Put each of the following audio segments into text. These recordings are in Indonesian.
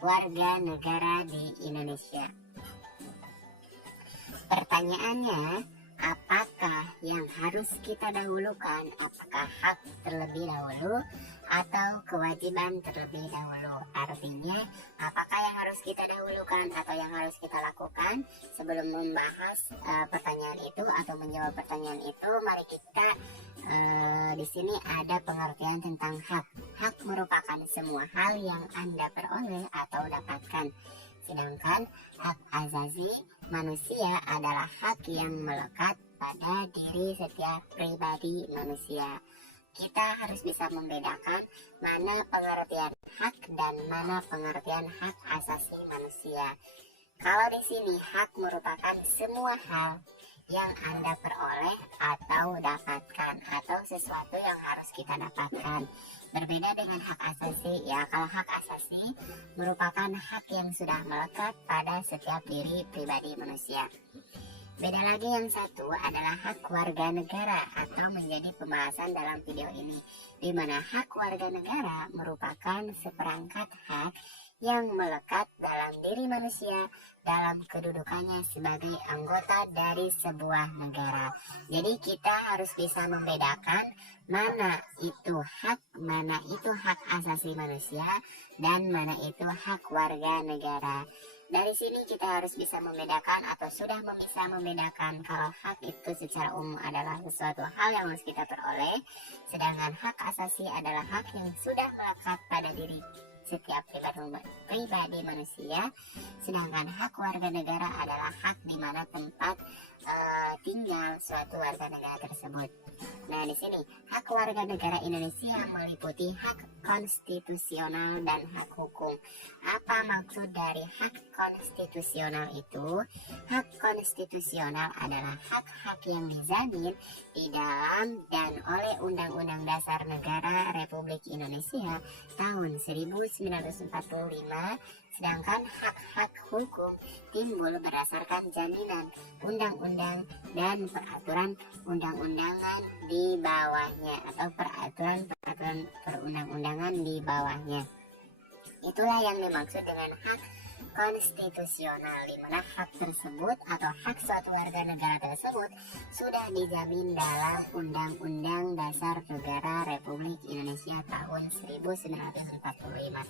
warga negara di Indonesia. Pertanyaannya, apakah yang harus kita dahulukan? Apakah hak terlebih dahulu atau kewajiban terlebih dahulu? Artinya, apakah yang harus kita dahulukan atau yang harus kita lakukan? Sebelum membahas pertanyaan itu atau menjawab pertanyaan itu, mari kita di sini ada pengertian tentang hak. Hak merupakan semua hal yang Anda peroleh atau dapatkan. Sedangkan hak asasi manusia adalah hak yang melekat pada diri setiap pribadi manusia. Kita harus bisa membedakan mana pengertian hak dan mana pengertian hak asasi manusia. Kalau di sini hak merupakan semua hal yang Anda peroleh atau dapatkan, atau sesuatu yang harus kita dapatkan. Berbeda dengan hak asasi, ya. Kalau hak asasi merupakan hak yang sudah melekat pada setiap diri pribadi manusia. Beda lagi yang satu adalah hak warga negara atau menjadi pembahasan dalam video ini, di mana hak warga negara merupakan seperangkat hak yang melekat dalam diri manusia dalam kedudukannya sebagai anggota dari sebuah negara. Jadi kita harus bisa membedakan mana itu hak asasi manusia dan mana itu hak warga negara. Dari sini kita harus bisa membedakan atau sudah bisa membedakan kalau hak itu secara umum adalah sesuatu hal yang harus kita peroleh, sedangkan hak asasi adalah hak yang sudah melekat pada diri setiap pribadi manusia, sedangkan hak warga negara adalah hak di mana tempat tinggal suatu warga negara tersebut. Nah, di sini hak warga negara Indonesia meliputi hak konstitusional dan hak hukum. Apa maksud dari hak konstitusional itu? Hak konstitusional adalah hak-hak yang dijamin di dalam dan oleh Undang-Undang Dasar Negara Republik Indonesia tahun 1945, sedangkan hak-hak hukum timbul berdasarkan jaminan undang-undang dan peraturan undang-undangan di bawahnya atau peraturan perundang-undangan di bawahnya. Itulah yang dimaksud dengan hak konstitusional, di mana hak tersebut atau hak suatu warga negara tersebut sudah dijamin dalam Undang-Undang Dasar Negara Republik Indonesia tahun 1945.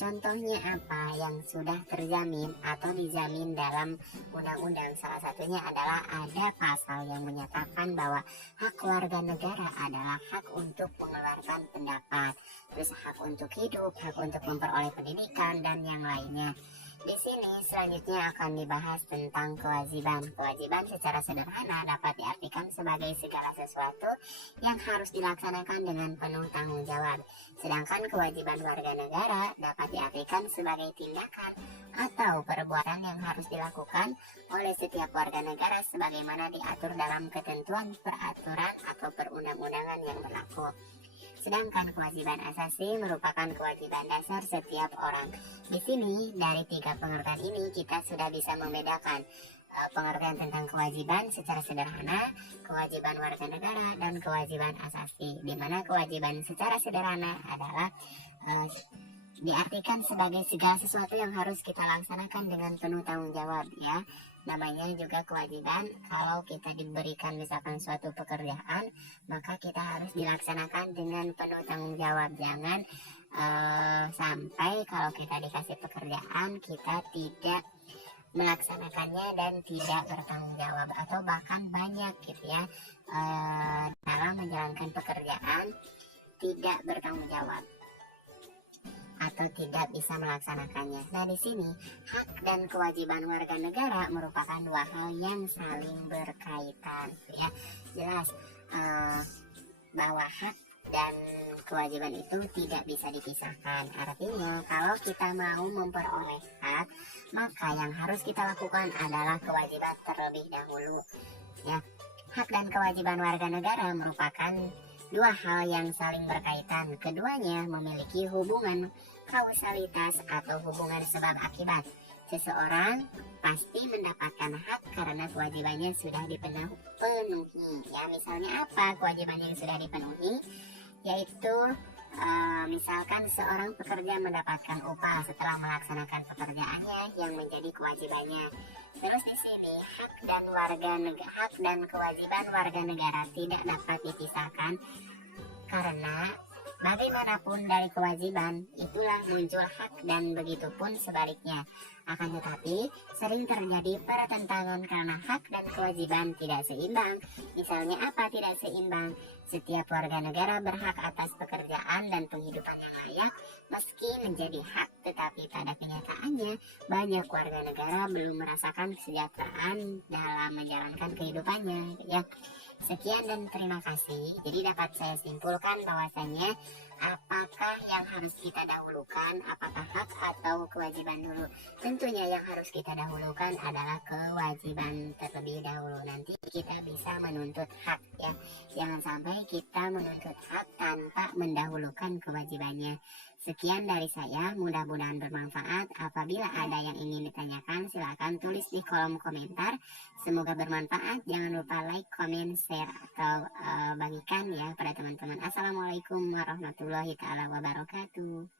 Contohnya apa yang sudah terjamin atau dijamin dalam undang-undang? Salah satunya adalah ada pasal yang menyatakan bahwa hak warga negara adalah hak untuk mengeluarkan pendapat, terus hak untuk hidup, hak untuk memperoleh pendidikan, dan yang lainnya. Di sini selanjutnya akan dibahas tentang kewajiban. Kewajiban secara sederhana dapat diartikan sebagai segala sesuatu yang harus dilaksanakan dengan penuh tanggung jawab. Sedangkan kewajiban warga negara dapat diartikan sebagai tindakan atau perbuatan yang harus dilakukan oleh setiap warga negara sebagaimana diatur dalam ketentuan peraturan atau perundang-undangan yang berlaku. Sedangkan kewajiban asasi merupakan kewajiban dasar setiap orang. Di sini dari tiga pengertian ini kita sudah bisa membedakan pengertian tentang kewajiban secara sederhana, kewajiban warga negara, dan kewajiban asasi. Di mana kewajiban secara sederhana adalah diartikan sebagai segala sesuatu yang harus kita laksanakan dengan penuh tanggung jawab, ya. Namanya juga kewajiban. Kalau kita diberikan misalkan suatu pekerjaan, maka kita harus dilaksanakan dengan penuh tanggung jawab. Jangan sampai kalau kita dikasih pekerjaan kita tidak melaksanakannya dan tidak bertanggung jawab, atau bahkan banyak gitu ya dalam menjalankan pekerjaan tidak bertanggung jawab atau tidak bisa melaksanakannya. Nah, di sini hak dan kewajiban warga negara merupakan dua hal yang saling berkaitan, ya. Jelas bahwa hak dan kewajiban itu tidak bisa dipisahkan. Artinya, kalau kita mau memperoleh hak, maka yang harus kita lakukan adalah kewajiban terlebih dahulu, ya. Hak dan kewajiban warga negara merupakan dua hal yang saling berkaitan. Keduanya memiliki hubungan kausalitas atau hubungan sebab akibat. Seseorang pasti mendapatkan hak karena kewajibannya sudah dipenuhi. Ya, misalnya apa kewajiban yang sudah dipenuhi? Yaitu Misalkan seorang pekerja mendapatkan upah setelah melaksanakan pekerjaannya yang menjadi kewajibannya. Terus di sini hak dan kewajiban warga negara tidak dapat dipisahkan karena bagaimanapun dari kewajiban itulah muncul hak dan begitupun sebaliknya. Akan tetapi sering terjadi pertentangan karena hak dan kewajiban tidak seimbang. Misalnya apa tidak seimbang? Setiap warga negara berhak atas pekerjaan dan penghidupan yang layak meski menjadi hak, tetapi pada kenyataannya banyak warga negara belum merasakan kesejahteraan dalam menjalankan kehidupannya. Ya, sekian dan terima kasih. Jadi dapat saya simpulkan bahwasannya apakah yang harus kita dahulukan, apakah hak atau kewajiban dulu? Tentunya yang harus kita dahulukan adalah kewajiban terlebih dahulu. Nanti kita bisa menuntut hak ya. Jangan sampai kita menuntut hak tanpa mendahulukan kewajibannya. Sekian dari saya, mudah-mudahan bermanfaat. Apabila ada yang ingin ditanyakan, silakan tulis di kolom komentar. Semoga bermanfaat. Jangan lupa like, comment, share, atau bagikan ya pada teman-teman. Assalamualaikum warahmatullahi wabarakatuh.